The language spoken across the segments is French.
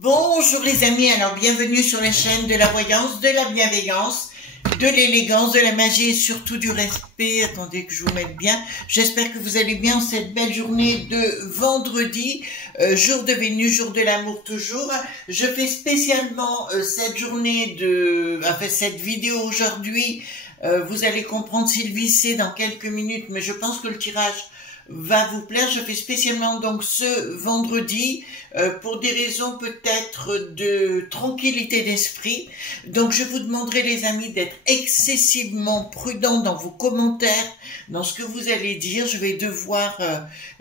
Bonjour les amis, alors bienvenue sur la chaîne de la voyance, de la bienveillance, de l'élégance, de la magie et surtout du respect. Attendez que je vous mette bien. J'espère que vous allez bien cette belle journée de vendredi, jour de Vénus, jour de l'amour toujours. Je fais spécialement cette journée cette vidéo aujourd'hui. Vous allez comprendre Sylvie C dans quelques minutes, mais je pense que le tirage va vous plaire. Je fais spécialement donc ce vendredi pour des raisons peut-être de tranquillité d'esprit. Donc je vous demanderai les amis d'être excessivement prudents dans vos commentaires, dans ce que vous allez dire. Je vais devoir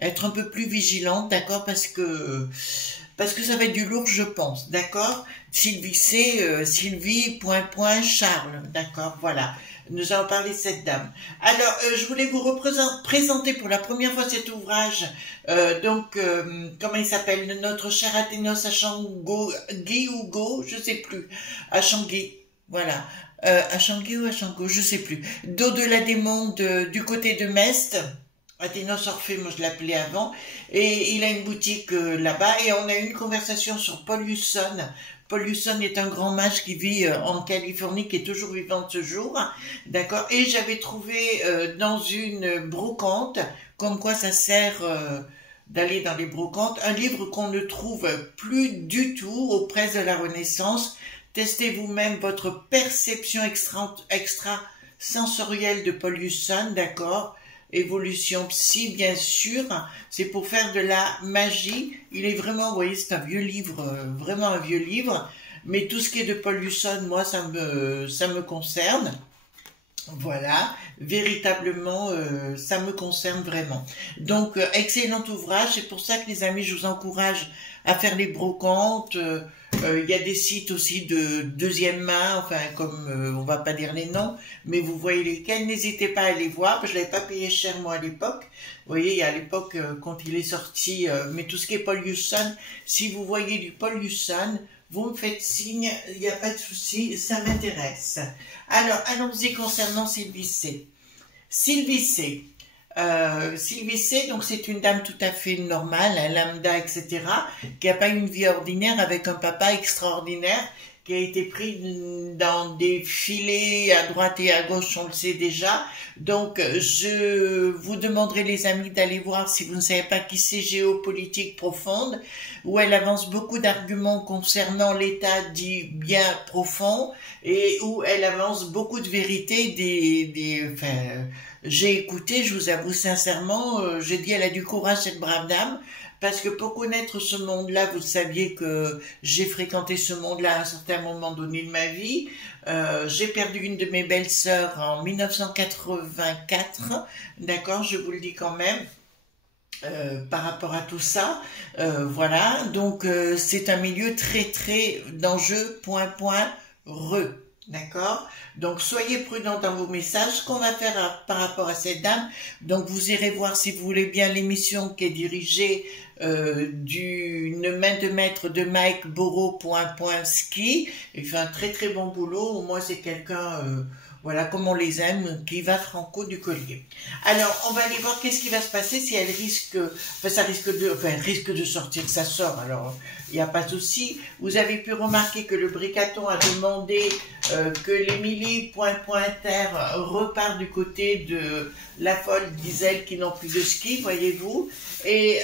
être un peu plus vigilante, d'accord, parce que ça va être du lourd, je pense, d'accord. Sylvie C, Sylvie, Charles, d'accord, voilà. Nous allons parler de cette dame. Alors, je voulais vous présenter pour la première fois cet ouvrage. Comment il s'appelle? Notre cher Athénos Achangui ou Go, je sais plus. Achangui, voilà. Achangui ou Achango, je sais plus. D'au-delà des mondes, du côté de Mest. Athénos Orphée, moi je l'appelais avant, et il a une boutique là-bas, et on a eu une conversation sur Paul Husson. Paul Husson est un grand mage qui vit en Californie, qui est toujours vivant de ce jour, d'accord. Et j'avais trouvé dans une brocante, comme quoi ça sert d'aller dans les brocantes, un livre qu'on ne trouve plus du tout aux presses de la Renaissance. Testez vous-même votre perception extra-sensorielle de Paul Husson, d'accord. Évolution psy, bien sûr, c'est pour faire de la magie. Il est vraiment, vous voyez, c'est un vieux livre, vraiment un vieux livre, mais tout ce qui est de Paul Husson, moi, ça me concerne. Voilà, véritablement, ça me concerne vraiment. Donc, excellent ouvrage, c'est pour ça que les amis, je vous encourage à faire les brocantes. Il y a des sites aussi de deuxième main, enfin comme on va pas dire les noms, mais vous voyez lesquels, n'hésitez pas à les voir. Je l'avais pas payé cher moi à l'époque. Vous voyez, à l'époque quand il est sorti, mais tout ce qui est Paul Husson, si vous voyez du Paul Husson, vous me faites signe, il n'y a pas de souci, ça m'intéresse. Alors, allons-y concernant Sylvie C. Sylvie C. Sylvie C, donc c'est une dame tout à fait normale, un lambda, etc., qui n'a pas une vie ordinaire, avec un papa extraordinaire, qui a été pris dans des filets à droite et à gauche, on le sait déjà. Donc, je vous demanderai, les amis, d'aller voir, si vous ne savez pas qui c'est, Géopolitique profonde, où elle avance beaucoup d'arguments concernant l'état dit bien profond, et où elle avance beaucoup de vérités, j'ai écouté, je vous avoue sincèrement, j'ai dit elle a du courage cette brave dame, parce que pour connaître ce monde-là, vous saviez que j'ai fréquenté ce monde-là à un certain moment donné de ma vie. J'ai perdu une de mes belles-sœurs en 1984, d'accord, je vous le dis quand même. Par rapport à tout ça, voilà, donc c'est un milieu très d'enjeux, d'accord. Donc soyez prudents dans vos messages. Ce qu'on va faire par rapport à cette dame, donc vous irez voir si vous voulez bien l'émission qui est dirigée d'une main de maître de Mike Boro, ski. Il fait un très bon boulot. Au moins c'est quelqu'un voilà, comme on les aime, qui va franco du collier. Alors, on va aller voir qu'est-ce qui va se passer si elle risque, elle risque de sortir, ça sort, alors il n'y a pas de souci. Vous avez pu remarquer que le Bricaton a demandé que l'Émilie Terre repart du côté de la folle d'Iselle qui n'ont plus de ski, voyez-vous. Et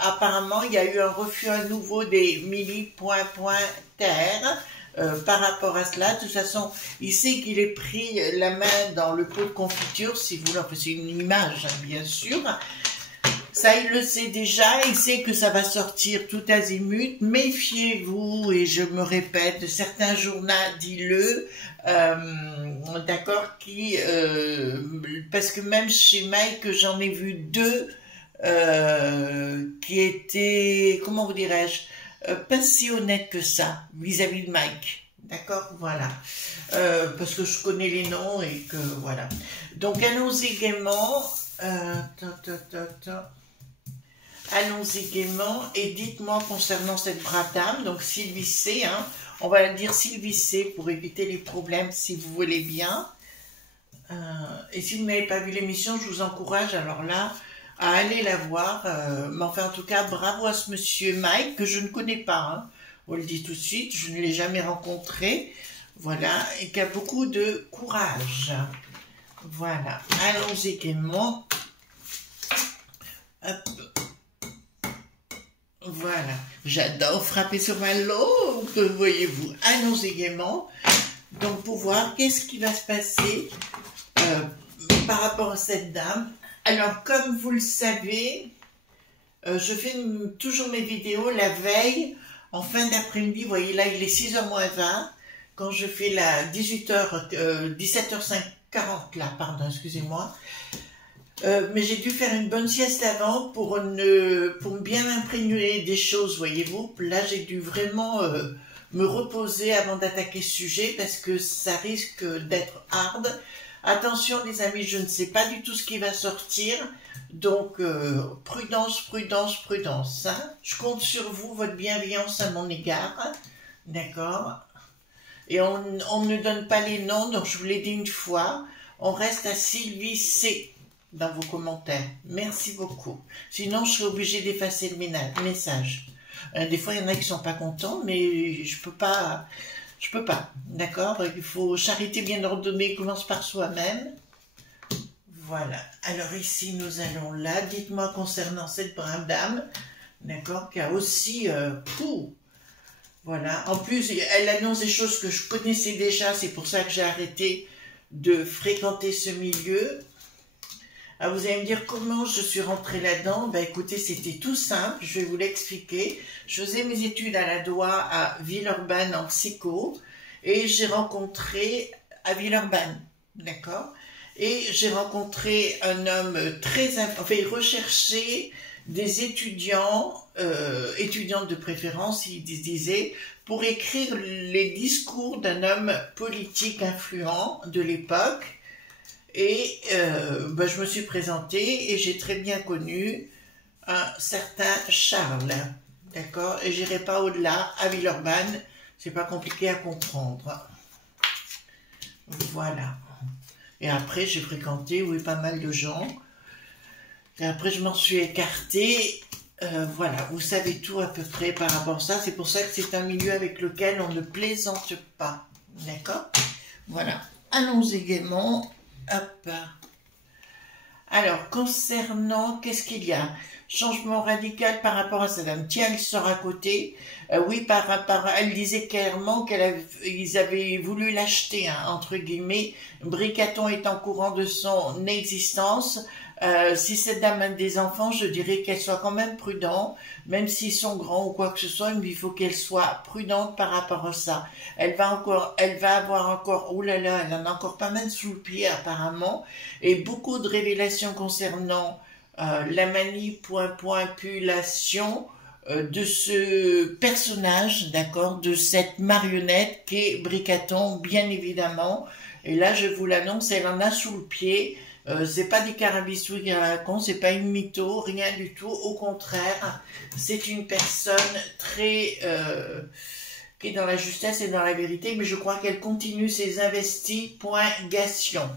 apparemment, il y a eu un refus à nouveau des Émilie Terre. Par rapport à cela, de toute façon, il sait qu'il est pris la main dans le pot de confiture, si vous voulez, c'est une image, hein, bien sûr. Ça, il le sait déjà, il sait que ça va sortir tout azimut. Méfiez-vous, et je me répète, certains journaux, dis-le, d'accord, parce que même chez Mike, j'en ai vu deux qui étaient, comment vous dirais-je, pas si honnêtes que ça vis-à-vis de Mike. D'accord, voilà. Parce que je connais les noms et que voilà. Donc allons-y gaiement. Allons-y gaiement et dites-moi concernant cette brave dame, donc Sylvie C, hein, on va dire Sylvie C pour éviter les problèmes si vous voulez bien. Et si vous n'avez pas vu l'émission, je vous encourage alors là à aller la voir. Mais enfin en tout cas, bravo à ce monsieur Mike que je ne connais pas, hein, on le dit tout de suite, je ne l'ai jamais rencontré, voilà, et qui a beaucoup de courage. Voilà, allons-y gaiement. Hop. Voilà, j'adore frapper sur ma lampe, voyez-vous. Allons-y gaiement. Donc, pour voir qu'est-ce qui va se passer par rapport à cette dame. Alors, comme vous le savez, je fais toujours mes vidéos la veille, en fin d'après-midi. Vous voyez, là, il est 6h moins 20. Quand je fais la 17h40, là, pardon, excusez-moi. Mais j'ai dû faire une bonne sieste avant pour bien m'imprégner des choses, voyez-vous. Là, j'ai dû vraiment me reposer avant d'attaquer ce sujet parce que ça risque d'être hard. Attention les amis, je ne sais pas du tout ce qui va sortir. Donc, prudence, prudence, prudence. Hein. Je compte sur vous, votre bienveillance à mon égard. D'accord? Et on ne donne pas les noms, donc je vous l'ai dit une fois. On reste à Sylvie C. Dans vos commentaires. Merci beaucoup. Sinon, je serai obligée d'effacer le message. Des fois, il y en a qui sont pas contents, mais je peux pas. D'accord? Il faut charité bien ordonnée commence par soi-même. Voilà. Alors ici, nous allons là. Dites-moi concernant cette brave dame, d'accord, qui a aussi... voilà. En plus, elle annonce des choses que je connaissais déjà. C'est pour ça que j'ai arrêté de fréquenter ce milieu. Ah, vous allez me dire comment je suis rentrée là-dedans. Ben écoutez, c'était tout simple, je vais vous l'expliquer. Je faisais mes études à la DOA à Villeurbanne en psycho et j'ai rencontré à Villeurbanne, d'accord. Et j'ai rencontré un homme enfin il recherchait des étudiants, étudiantes de préférence, il disait, pour écrire les discours d'un homme politique influent de l'époque. Et je me suis présentée et j'ai très bien connu un certain Charles, d'accord. Et j'irai pas au-delà, à Villeurbanne, c'est pas compliqué à comprendre. Voilà. Et après, j'ai fréquenté, oui, pas mal de gens. Et après, je m'en suis écartée. Voilà, vous savez tout à peu près par rapport à ça. C'est pour ça que c'est un milieu avec lequel on ne plaisante pas, d'accord. Voilà. Allons-y gaiement. Hop. Alors, concernant, qu'est-ce qu'il y a? Changement radical par rapport à sa dame. Tiens, elle sort à côté. Oui, elle disait clairement qu'ils avaient voulu l'acheter, hein, entre guillemets. Bricaton est en courant de son existence. Si cette dame a des enfants, je dirais qu'elle soit quand même prudente, même s'ils sont grands ou quoi que ce soit, mais il faut qu'elle soit prudente par rapport à ça. Elle va avoir encore, oh là là, elle en a encore pas mal sous le pied apparemment, et beaucoup de révélations concernant la manipulation de ce personnage, d'accord, de cette marionnette qu'est Bricaton, bien évidemment. Et là, je vous l'annonce, elle en a sous le pied. C'est pas des carabistouilles qu'elle raconte, c'est pas une mytho, rien du tout. Au contraire, c'est une personne très qui est dans la justesse et dans la vérité, mais je crois qu'elle continue ses investigations.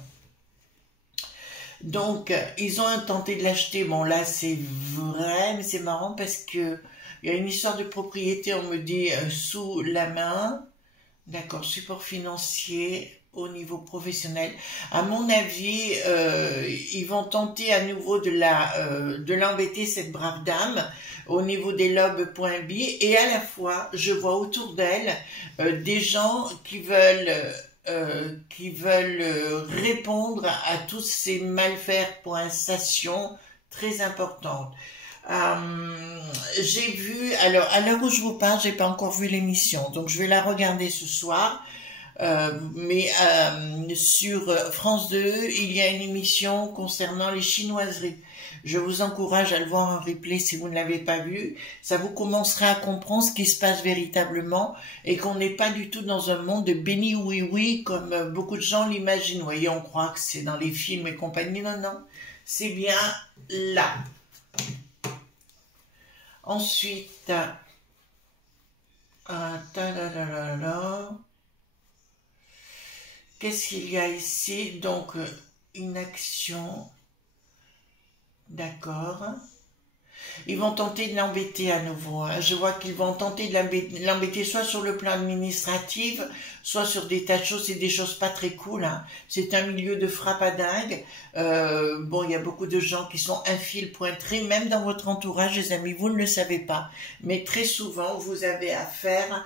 Donc, ils ont tenté de l'acheter. Bon, là, c'est vrai, mais c'est marrant parce que il y a une histoire de propriété, on me dit, sous la main. D'accord, support financier au niveau professionnel. À mon avis, ils vont tenter à nouveau de l'embêter, cette brave dame, au niveau des lobes.b, et à la fois, je vois autour d'elle des gens qui veulent répondre à tous ces malfaires.station très importante. J'ai vu, alors à l'heure où je vous parle, j'ai pas encore vu l'émission, donc je vais la regarder ce soir. Mais sur France 2, il y a une émission concernant les chinoiseries. Je vous encourage à le voir en replay si vous ne l'avez pas vu. Ça vous commencera à comprendre ce qui se passe véritablement et qu'on n'est pas du tout dans un monde de béni oui oui comme beaucoup de gens l'imaginent. Vous voyez, on croit que c'est dans les films et compagnie. Non, non, c'est bien là. Ensuite, qu'est-ce qu'il y a ici? Donc, une action. D'accord. Ils vont tenter de l'embêter à nouveau. Hein. Je vois qu'ils vont tenter de l'embêter soit sur le plan administratif, soit sur des tas de choses. C'est des choses pas très cool. Hein. C'est un milieu de frappadingue. Bon, il y a beaucoup de gens qui sont infilpointrés, même dans votre entourage, les amis. Vous ne le savez pas. Mais très souvent, vous avez affaire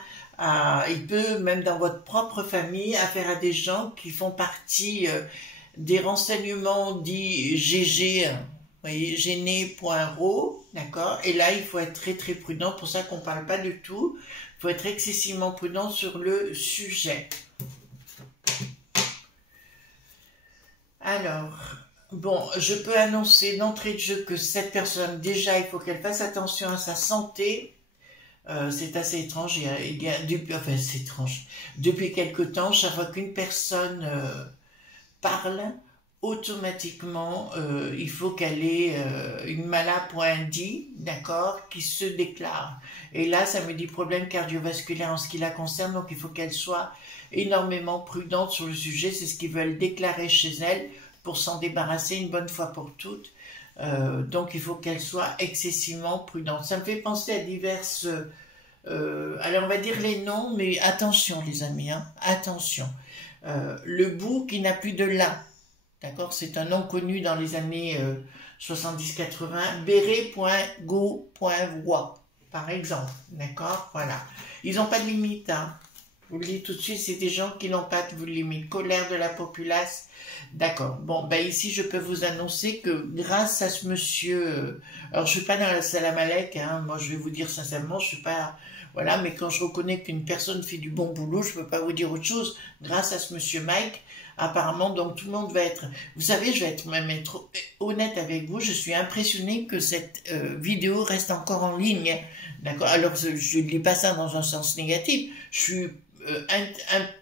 il peut, même dans votre propre famille, affaire à des gens qui font partie des renseignements dits GG, vous voyez, gêné.ro, d'accord? Et là, il faut être très très prudent, pour ça qu'on ne parle pas du tout. Il faut être excessivement prudent sur le sujet. Alors, bon, je peux annoncer d'entrée de jeu que cette personne, déjà, il faut qu'elle fasse attention à sa santé. C'est assez étrange, enfin c'est étrange. Depuis quelque temps, chaque fois qu'une personne parle, automatiquement, il faut qu'elle ait une maladie, d'accord, qui se déclare. Et là, ça me dit problème cardiovasculaire en ce qui la concerne, donc il faut qu'elle soit énormément prudente sur le sujet. C'est ce qu'ils veulent déclarer chez elle pour s'en débarrasser une bonne fois pour toutes. Donc il faut qu'elle soit excessivement prudente. Ça me fait penser à diverses... alors on va dire les noms, mais attention les amis, hein, attention. Le bout qui n'a plus de la, d'accord, c'est un nom connu dans les années 70-80, béret.go.voix, par exemple, d'accord, voilà. Ils n'ont pas de limite, hein. Je vous le dis tout de suite, c'est des gens qui n'ont pas de limite. Colère de la populace, d'accord. Bon, ben ici, je peux vous annoncer que grâce à ce monsieur... alors, je suis pas dans la salam alek, hein, moi, je vais vous dire sincèrement, je suis pas... Voilà, mais quand je reconnais qu'une personne fait du bon boulot, je peux pas vous dire autre chose. Grâce à ce monsieur Mike, apparemment, donc tout le monde va être... Vous savez, je vais être honnête avec vous, je suis impressionnée que cette vidéo reste encore en ligne. D'accord. Alors, je ne dis pas ça dans un sens négatif. Je suis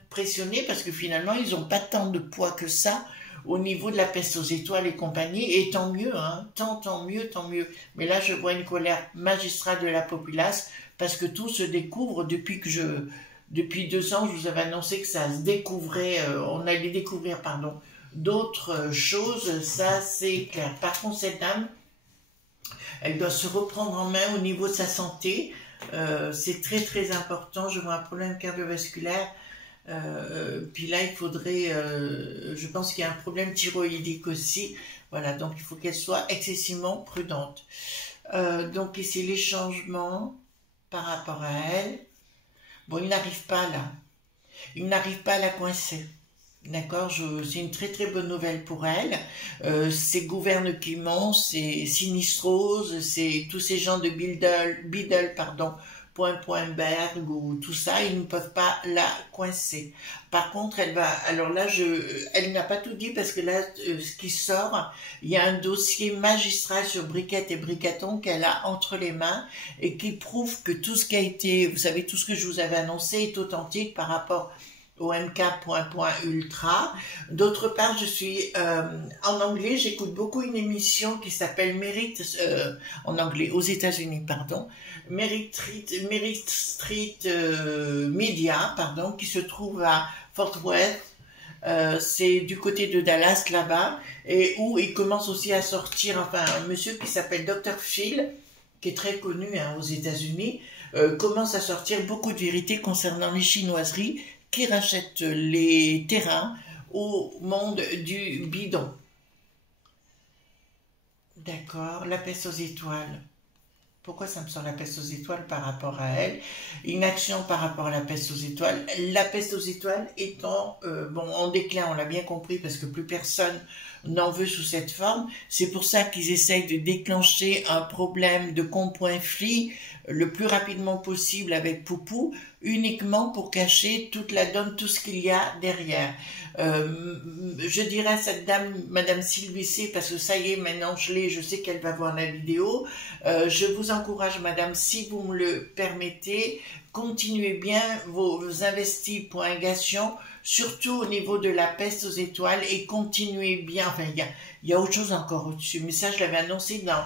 impressionnée parce que finalement, ils n'ont pas tant de poids que ça au niveau de la peste aux étoiles et compagnie. Et tant mieux, hein. Tant mieux, tant mieux. Mais là, je vois une colère magistrale de la populace parce que tout se découvre depuis que depuis 2 ans, je vous avais annoncé que ça se découvrait, on allait découvrir, pardon, d'autres choses, ça c'est clair. Par contre, cette dame, elle doit se reprendre en main au niveau de sa santé, c'est très très important. Je vois un problème cardiovasculaire, puis là il faudrait, je pense qu'il y a un problème thyroïdique aussi, voilà, donc il faut qu'elle soit excessivement prudente. Donc ici les changements par rapport à elle. Bon, il n'arrive pas là. Il n'arrive pas à la coincer. D'accord, c'est une très très bonne nouvelle pour elle. C'est gouvernement, c'est Sinistrose, c'est tous ces gens de Biddle, pardon, Berg ou tout ça, ils ne peuvent pas la coincer. Par contre, elle va, alors là, elle n'a pas tout dit parce que là, ce qui sort, il y a un dossier magistral sur Briquette et Bricaton qu'elle a entre les mains et qui prouve que tout ce qui a été, vous savez, tout ce que je vous avais annoncé est authentique par rapport au MK.ultra. D'autre part, je suis en anglais, j'écoute beaucoup une émission qui s'appelle en anglais, aux États-Unis, pardon, Merit Street Media, pardon, qui se trouve à Fort Worth. C'est du côté de Dallas là-bas, et où il commence aussi à sortir, enfin, un monsieur qui s'appelle Dr. Phil, qui est très connu hein, aux États-Unis, commence à sortir beaucoup de vérités concernant les chinoiseries qui rachètent les terrains au monde du bidon. D'accord, la peste aux étoiles. Pourquoi ça me sort la peste aux étoiles par rapport à elle? Une action par rapport à la peste aux étoiles. La peste aux étoiles étant bon, en déclin, on l'a bien compris, parce que plus personne en veut sous cette forme. C'est pour ça qu'ils essayent de déclencher un problème de conflit le plus rapidement possible avec Poupou, uniquement pour cacher toute la donne, tout ce qu'il y a derrière. Je dirais à cette dame, Madame Sylvie C, parce que ça y est, maintenant je sais qu'elle va voir la vidéo. Je vous encourage, Madame, si vous me le permettez, continuez bien vos investigations, surtout au niveau de la peste aux étoiles, et continuez bien. Enfin, il y a autre chose encore au-dessus, mais ça, je l'avais annoncé dans...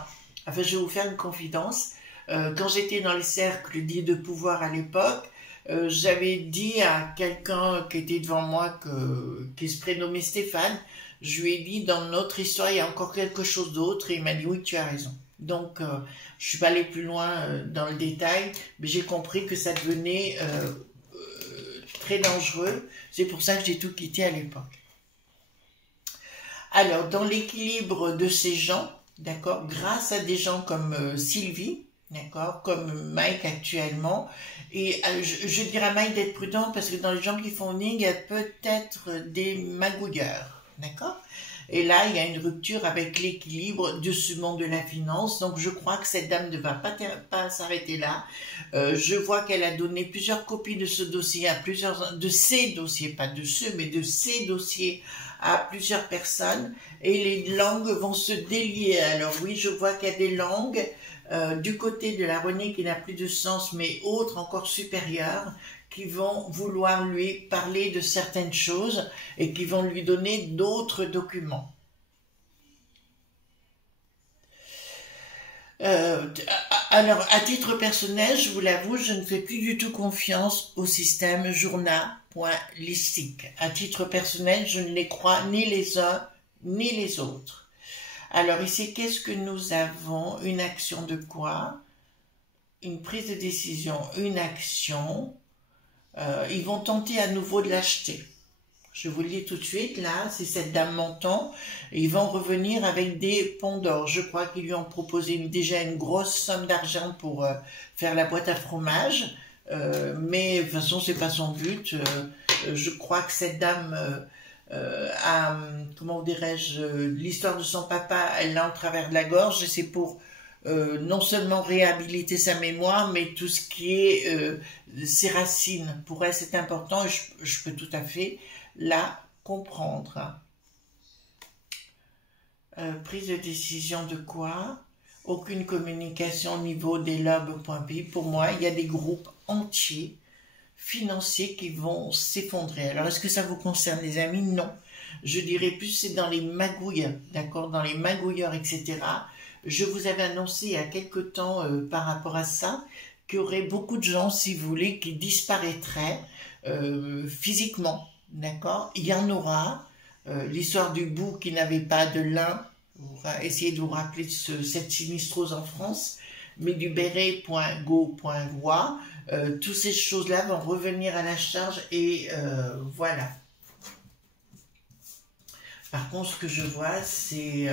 Enfin, je vais vous faire une confidence. Quand j'étais dans les cercles dits de pouvoir à l'époque, j'avais dit à quelqu'un qui était devant moi, qui se prénommait Stéphane, je lui ai dit, dans notre histoire, il y a encore quelque chose d'autre, et il m'a dit, oui, tu as raison. Donc, je suis pas allée plus loin dans le détail, mais j'ai compris que ça devenait très dangereux. C'est pour ça que j'ai tout quitté à l'époque. Alors, dans l'équilibre de ces gens, d'accord, grâce à des gens comme Sylvie, d'accord, comme Mike actuellement, et je dirais à Mike d'être prudent parce que dans les gens qui font Ning, il y a peut-être des magouilleurs, d'accord. Et là, il y a une rupture avec l'équilibre de ce monde de la finance. Donc, je crois que cette dame ne va pas s'arrêter là. Je vois qu'elle a donné plusieurs copies de ce dossier à de ces dossiers, pas de ceux, mais de ces dossiers à plusieurs personnes. Et les langues vont se délier. Alors oui, je vois qu'il y a des langues du côté de la Renée qui n'a plus de sens, mais autres encore supérieures, qui vont vouloir lui parler de certaines choses et qui vont lui donner d'autres documents. Alors, à titre personnel, je vous l'avoue, je ne fais plus du tout confiance au système journal.listique. À titre personnel, je ne les crois ni les uns ni les autres. Alors ici, qu'est-ce que nous avons? Une action de quoi? Une prise de décision, une action. Ils vont tenter à nouveau de l'acheter. Je vous le dis tout de suite, là, c'est cette dame Menton. Ils vont revenir avec des ponts d'or. Je crois qu'ils lui ont proposé déjà une grosse somme d'argent pour faire la boîte à fromage. Mais de toute façon, c'est pas son but. Je crois que cette dame a, comment dirais-je, l'histoire de son papa, elle l'a en travers de la gorge. Et c'est pour non seulement réhabiliter sa mémoire, mais tout ce qui est ses racines. Pour elle, c'est important et je peux tout à fait la comprendre. Prise de décision de quoi? Aucune communication au niveau des lobes.pi. Pour moi, il y a des groupes entiers financiers qui vont s'effondrer. Alors, est-ce que ça vous concerne, les amis? Non. Je dirais plus, c'est dans les magouilles, d'accord? Dans les magouilleurs, etc. Je vous avais annoncé il y a quelque temps par rapport à ça qu'il y aurait beaucoup de gens, si vous voulez, qui disparaîtraient physiquement, d'accord? Il y en aura. L'histoire du bout qui n'avait pas de lin, essayez de vous rappeler de cette sinistrose en France, mais du béret.go.voix, toutes ces choses-là vont revenir à la charge et voilà. Par contre, ce que je vois, c'est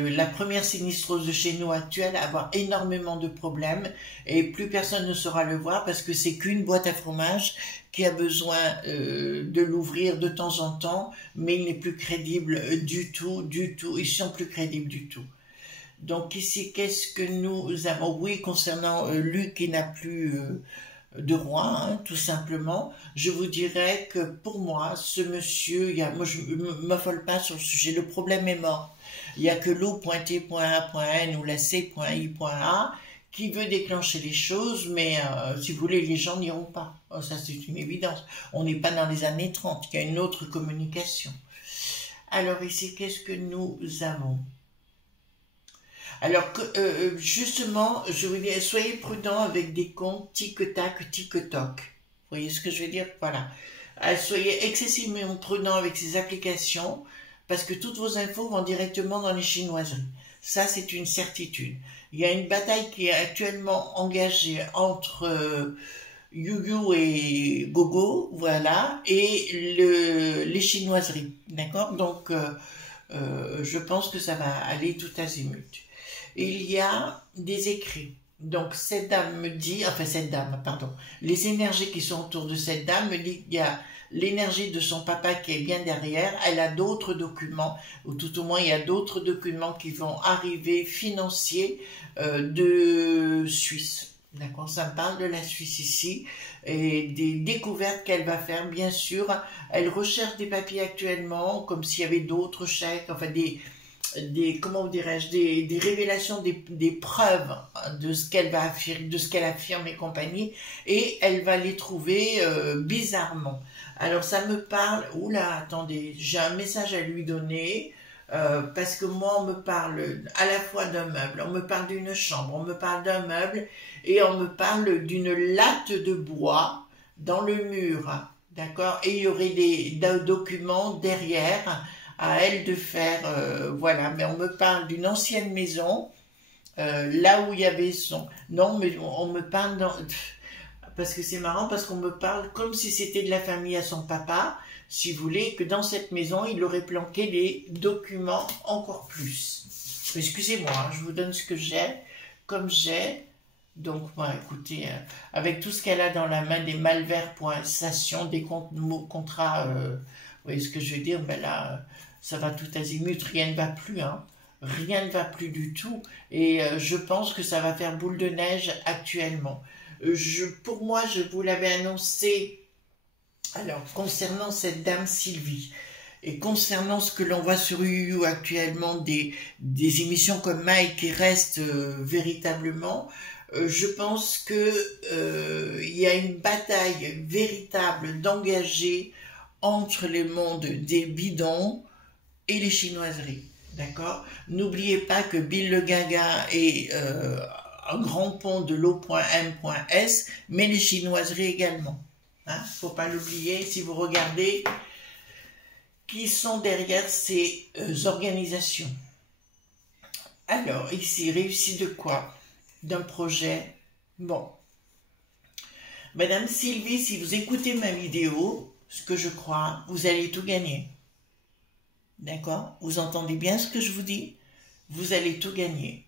la première sinistrose de chez nous actuelle à avoir énormément de problèmes et plus personne ne saura le voir parce que c'est qu'une boîte à fromage qui a besoin de l'ouvrir de temps en temps, mais il n'est plus crédible du tout, ils sont plus crédibles du tout. Donc ici, qu'est-ce que nous avons? Oui, concernant Luc qui n'a plus de roi, hein, tout simplement, je vous dirais que pour moi, ce monsieur, moi je ne m'affole pas sur le sujet, le problème est mort. Il n'y a que l'O.T.A.N ou la C.I.A qui veut déclencher les choses, mais si vous voulez, les gens n'iront pas. Oh, ça, c'est une évidence. On n'est pas dans les années 30, il y a une autre communication. Alors ici, qu'est-ce que nous avons? Alors, justement, je vous dis, soyez prudents avec des comptes tic-tac, tic-toc. Vous voyez ce que je veux dire? Voilà. Soyez excessivement prudents avec ces applications, parce que toutes vos infos vont directement dans les chinoiseries. Ça, c'est une certitude. Il y a une bataille qui est actuellement engagée entre Yuyu et Gogo, voilà, et les chinoiseries, d'accord? Donc, je pense que ça va aller tout azimut. Il y a des écrits, Donc cette dame me dit, enfin cette dame, pardon, les énergies qui sont autour de cette dame me dit qu'il y a l'énergie de son papa qui est bien derrière, elle a d'autres documents, ou tout au moins il y a d'autres documents qui vont arriver financiers de Suisse. D'accord, ça me parle de la Suisse ici, et des découvertes qu'elle va faire, bien sûr. Elle recherche des papiers actuellement, comme s'il y avait d'autres chèques, enfin comment dirais-je, des révélations, des preuves de ce qu'elle va affirmer, de ce qu'elle affirme et compagnie, et elle va les trouver bizarrement. Alors ça me parle, oula, attendez, j'ai un message à lui donner, parce que moi on me parle à la fois d'un meuble, on me parle d'une chambre, on me parle d'un meuble, et on me parle d'une latte de bois dans le mur, d'accord, et il y aurait des documents derrière, à elle de faire, voilà, mais on me parle d'une ancienne maison, là où il y avait son... Non, mais on me parle dans... Parce que c'est marrant, parce qu'on me parle comme si c'était de la famille à son papa, si vous voulez, que dans cette maison, il aurait planqué des documents encore plus. Excusez-moi, hein, je vous donne ce que j'ai, comme j'ai. Donc, voilà, écoutez, avec tout ce qu'elle a dans la main, des malvers.station, des contrats, vous voyez ce que je veux dire, ben là, ça va tout azimut, rien ne va plus, hein. Rien ne va plus du tout, et je pense que ça va faire boule de neige actuellement. Pour moi, je vous l'avais annoncé, alors, concernant cette dame Sylvie, et concernant ce que l'on voit sur UU actuellement, des émissions comme Mike qui restent véritablement, je pense que il y a une bataille véritable d'engagés entre les mondes des bidons et les chinoiseries. D'accord? N'oubliez pas que Bill le Gaga est un grand pont de l'O.M.S, mais les chinoiseries également. Hein? Faut pas l'oublier. Si vous regardez qui sont derrière ces organisations. Alors, ici, réussite de quoi? D'un projet. Bon. Madame Sylvie, si vous écoutez ma vidéo, ce que je crois, vous allez tout gagner. D'accord? Vous entendez bien ce que je vous dis? Vous allez tout gagner.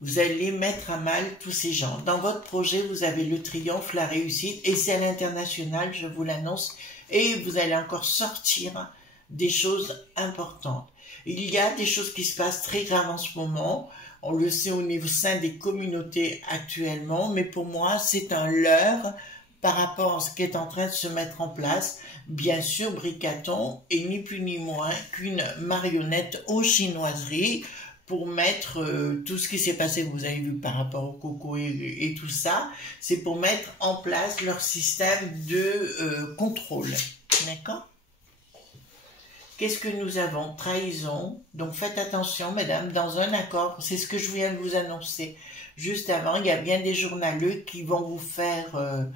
Vous allez mettre à mal tous ces gens. Dans votre projet, vous avez le triomphe, la réussite, et c'est à l'international, je vous l'annonce, et vous allez encore sortir des choses importantes. Il y a des choses qui se passent très graves en ce moment, on le sait au niveau sein des communautés actuellement, mais pour moi, c'est un leurre par rapport à ce qui est en train de se mettre en place. Bien sûr, Bricaton est ni plus ni moins qu'une marionnette aux chinoiseries pour mettre tout ce qui s'est passé, vous avez vu par rapport au coco et tout ça, c'est pour mettre en place leur système de contrôle. D'accord? Qu'est-ce que nous avons? Trahison. Donc faites attention, mesdames, dans un accord, c'est ce que je viens de vous annoncer. Juste avant, il y a bien des journaleux qui vont vous faire...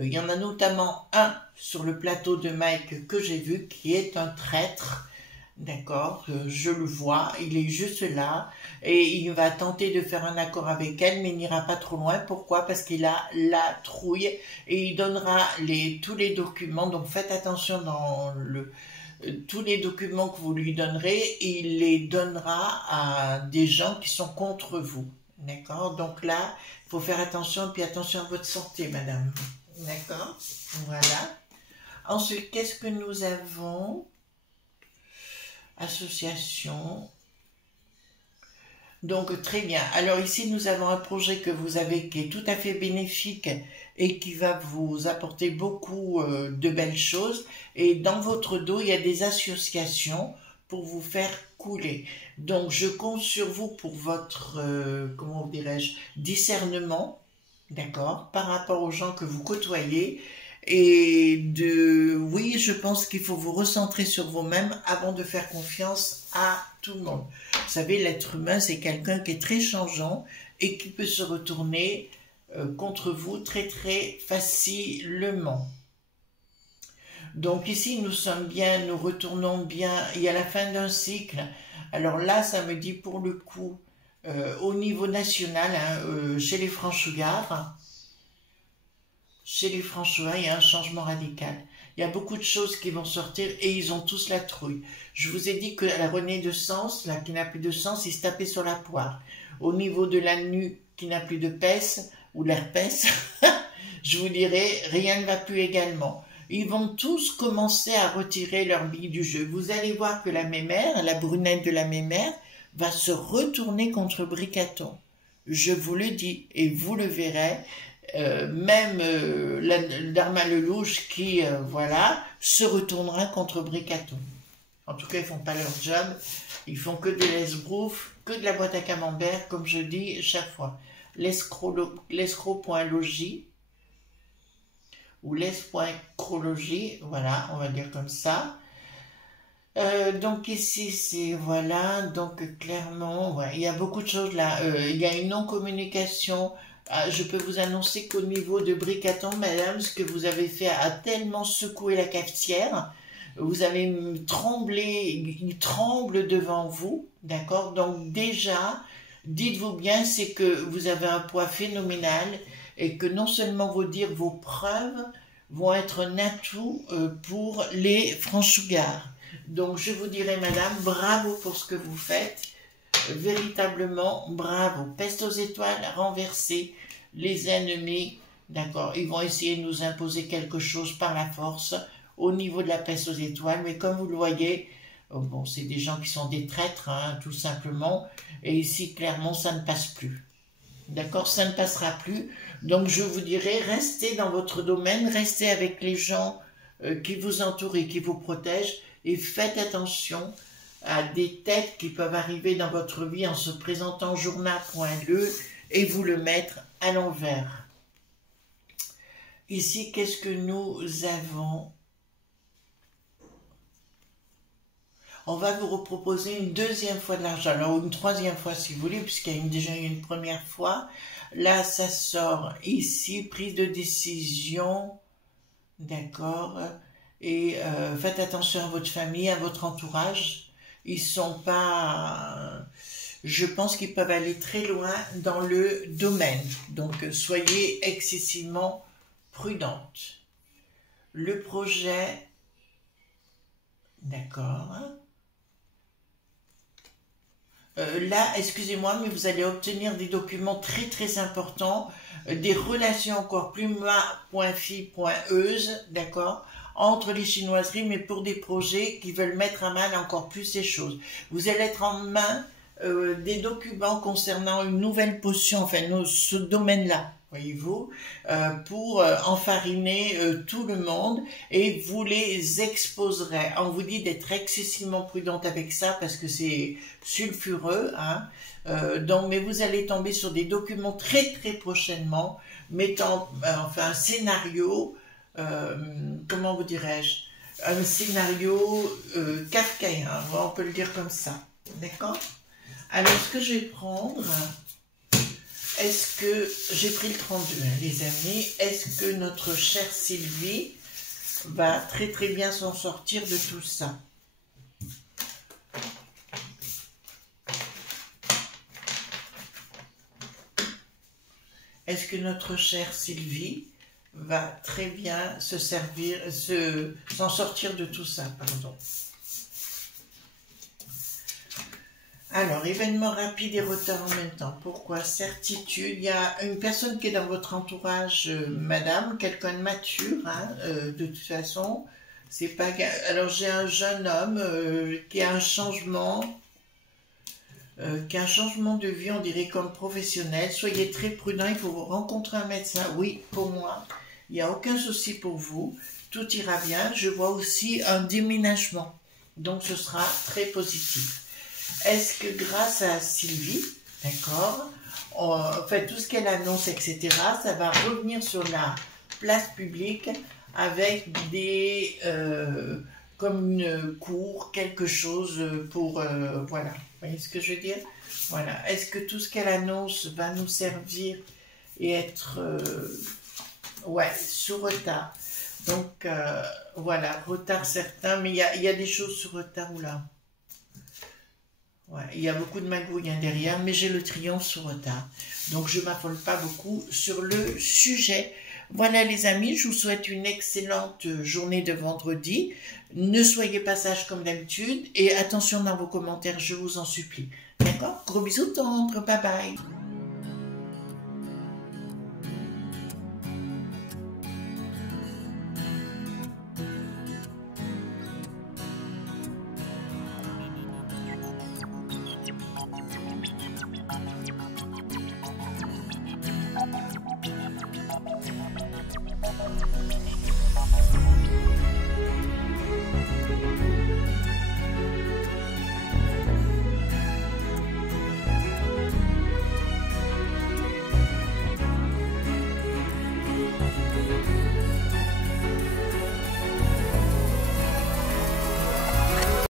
il y en a notamment un sur le plateau de Mike que j'ai vu, qui est un traître. D'accord, je le vois, il est juste là et il va tenter de faire un accord avec elle, mais il n'ira pas trop loin. Pourquoi? Parce qu'il a la trouille et il donnera tous les documents. Donc faites attention dans tous les documents que vous lui donnerez, il les donnera à des gens qui sont contre vous. D'accord? Donc là, il faut faire attention, puis attention à votre santé, madame. D'accord? Voilà. Ensuite, qu'est-ce que nous avons? Association. Donc très bien. Alors ici nous avons un projet que vous avez qui est tout à fait bénéfique et qui va vous apporter beaucoup de belles choses. Et dans votre dos il y a des associations pour vous faire couler. Donc je compte sur vous pour votre comment dirais-je, discernement, d'accord, par rapport aux gens que vous côtoyez. Et oui, je pense qu'il faut vous recentrer sur vous-même avant de faire confiance à tout le monde. Vous savez, l'être humain, c'est quelqu'un qui est très changeant et qui peut se retourner contre vous très très facilement. Donc ici, nous sommes bien, nous retournons bien, il y a la fin d'un cycle. Alors là, ça me dit pour le coup, au niveau national, hein, chez les Franchouillards, il y a un changement radical. Il y a beaucoup de choses qui vont sortir et ils ont tous la trouille. Je vous ai dit que la René de Sens, là, qui n'a plus de sens, il se tapait sur la poire. Au niveau de la nuit, qui n'a plus de peste ou l'herpès, je vous dirai, rien ne va plus également. Ils vont tous commencer à retirer leurs billes du jeu. Vous allez voir que la mémère, la brunette de la mémère, va se retourner contre Bricaton. Je vous le dis, et vous le verrez, même Dharma Lelouch qui, voilà, se retournera contre Bricaton. En tout cas, ils font pas leur job, ils font que de l'esbrouf, que de la boîte à camembert, comme je dis chaque fois. L'escroc.logie ou les.crologie, voilà, on va dire comme ça. Donc ici, c'est, voilà, donc clairement, ouais, il y a beaucoup de choses là. Il y a une non-communication. Je peux vous annoncer qu'au niveau de Bricaton, madame, ce que vous avez fait a tellement secoué la cafetière. Vous avez tremblé, il tremble devant vous, d'accord? Donc déjà, dites-vous bien, c'est que vous avez un poids phénoménal et que non seulement vos dires, vos preuves vont être un atout pour les franchougards. Donc je vous dirais, madame, bravo pour ce que vous faites, véritablement bravo. Peste aux étoiles, renversée, les ennemis, d'accord, ils vont essayer de nous imposer quelque chose par la force au niveau de la peste aux étoiles, mais comme vous le voyez, bon, c'est des gens qui sont des traîtres, hein, tout simplement, et ici, clairement, ça ne passe plus. D'accord, ça ne passera plus. Donc, je vous dirais, restez dans votre domaine, restez avec les gens qui vous entourent et qui vous protègent, et faites attention à des têtes qui peuvent arriver dans votre vie en se présentant journal.le et vous le mettre à l'envers. Ici, qu'est-ce que nous avons? On va vous reproposer une deuxième fois de l'argent, alors une troisième fois si vous voulez, puisqu'il y a déjà eu une première fois. Là, ça sort ici, prise de décision, d'accord, et faites attention à votre famille, à votre entourage. Ils sont pas, je pense qu'ils peuvent aller très loin dans le domaine, donc soyez excessivement prudente. Le projet, d'accord. Là, excusez-moi, mais vous allez obtenir des documents très très importants, des relations encore plus ma.fi.euse, d'accord, entre les chinoiseries, mais pour des projets qui veulent mettre à mal encore plus ces choses. Vous allez être en main des documents concernant une nouvelle potion, enfin ce domaine-là, voyez-vous, pour enfariner tout le monde, et vous les exposerez. On vous dit d'être excessivement prudente avec ça parce que c'est sulfureux, hein. Donc, mais vous allez tomber sur des documents très très prochainement mettant enfin un scénario, comment vous dirais-je, un scénario kafkaïen, on peut le dire comme ça, d'accord? Alors, ce que je vais prendre, est-ce que, j'ai pris le 32, hein, les amis, est-ce que notre chère Sylvie va très très bien s'en sortir de tout ça? Est-ce que notre chère Sylvie va très bien se servir, s'en sortir de tout ça, pardon. Alors, événement rapide et retard en même temps. Pourquoi? Certitude. Il y a une personne qui est dans votre entourage, madame, quelqu'un de mature, hein, de toute façon. C'est pas. Alors, j'ai un jeune homme qui a un changement. De vie, on dirait comme professionnel. Soyez très prudent, il faut rencontrer un médecin. Oui, pour moi, il n'y a aucun souci pour vous. Tout ira bien. Je vois aussi un déménagement. Donc, ce sera très positif. Est-ce que grâce à Sylvie, d'accord, en fait, tout ce qu'elle annonce, etc., ça va revenir sur la place publique avec des, comme une cour, quelque chose pour, voilà, vous voyez ce que je veux dire? Voilà, est-ce que tout ce qu'elle annonce va nous servir et être, ouais, sous retard? Donc, voilà, retard certain, mais il y a des choses sur retard, oula. Ouais, il y a beaucoup de magouilles derrière, mais j'ai le triomphe sur retard. Donc, je ne m'affole pas beaucoup sur le sujet. Voilà les amis, je vous souhaite une excellente journée de vendredi. Ne soyez pas sages comme d'habitude et attention dans vos commentaires, je vous en supplie. D'accord? Gros bisous tendres, bye bye.